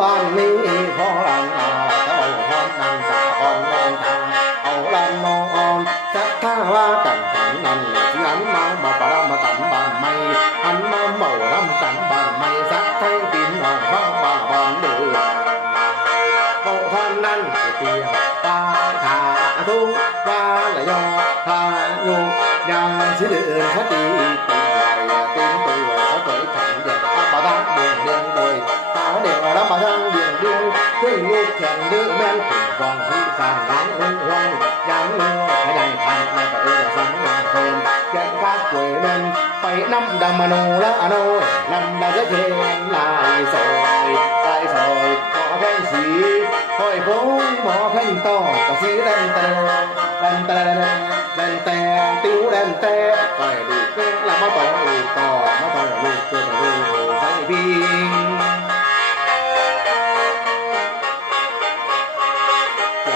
lên mi khó lên à cầu con đang xả con con ta hậu lên mô on chắc tha hoa cần cảnh nằm là chữ mà bà đâm mà tẩm bàn mây ánh mau màu đâm tẩm bàn sắc thay tím hoàng phong bà bàn đường hậu thân năng tiền ta thả thu ta là do tha nhu nhà xứ đường khách đi tình hoài tiếng từ có thể thẳng dần bà ta đường đen đôi ขึ้นลูกแข่งดื้อแม่นขึ้นกองที่สานหลังหึงหวงยังเงยขยายพันธุ์ในประเออสังวานโคนแกงกา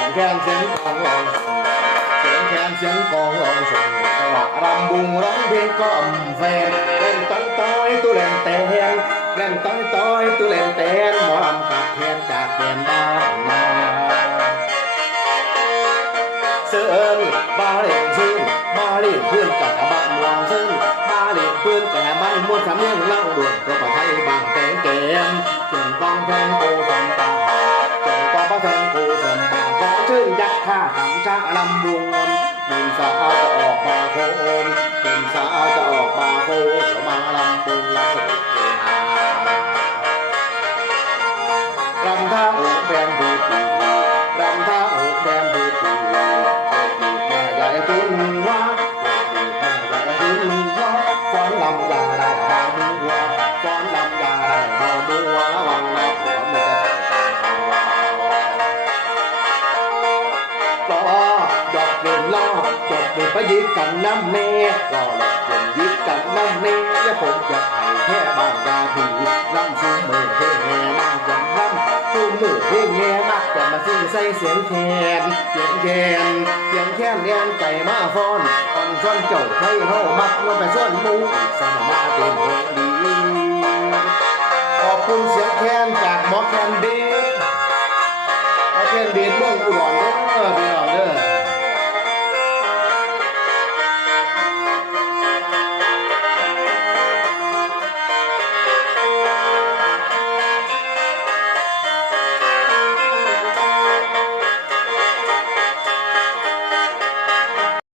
งแคนเสียงกองร้องส่งเสียงแคนเสียงกองร้องส่งสว่ารำบุงร้องเพลงก็อ่ำแฟนเล่นต้อยต้อยตู้เล่นแตงเล่นต้อยต้อยตู้เล่นแต่หมอลำกับแทนจากแดนบ้านนาเซินมาเล่นซึ่งมาเล่นเพื่อนกับบ้านมองซึ่งมาเล่นเพื่อนกับบ้านมวนสำเนียงเล่าด่วนก็มาให้บางแตงแกมเสียงกองแทงโกสม ยักษ์ข้าทำชาลำบุงเป็นสาวจะออกมาโคมเป็นสาวจะออกมาโคมมาลำบุงลำสุดเกหารำท่าโอกแบมบูปีรำท่าโอกแบมบูปีแม่ใหญ่ตุ้นว่าแม่ใหญ่ตุ้นว่าฟ้อนลำยา นล่อดอกเด่นไปยิกกันน้ำเน่ล่อหลอกเด่นยิกกันน้ำเน่และผมจะให้แค่บางยาผีน้ำซูมือเพ่แง่มากจังน้ำซูมือเพ่แง่มากจะมาซิ่งใส่เสียงแคนเสียงแคนเสียงแค้นเลียนไก่มาฟ้อนตอนซ้อนเจ้าให้เฮามักลงไปซ้อนมูสนมาเต็มหัวดีขอบคุณเสียงแคนจากหมอแคนเดชหมอแคนเดชเมืองอุดรเด้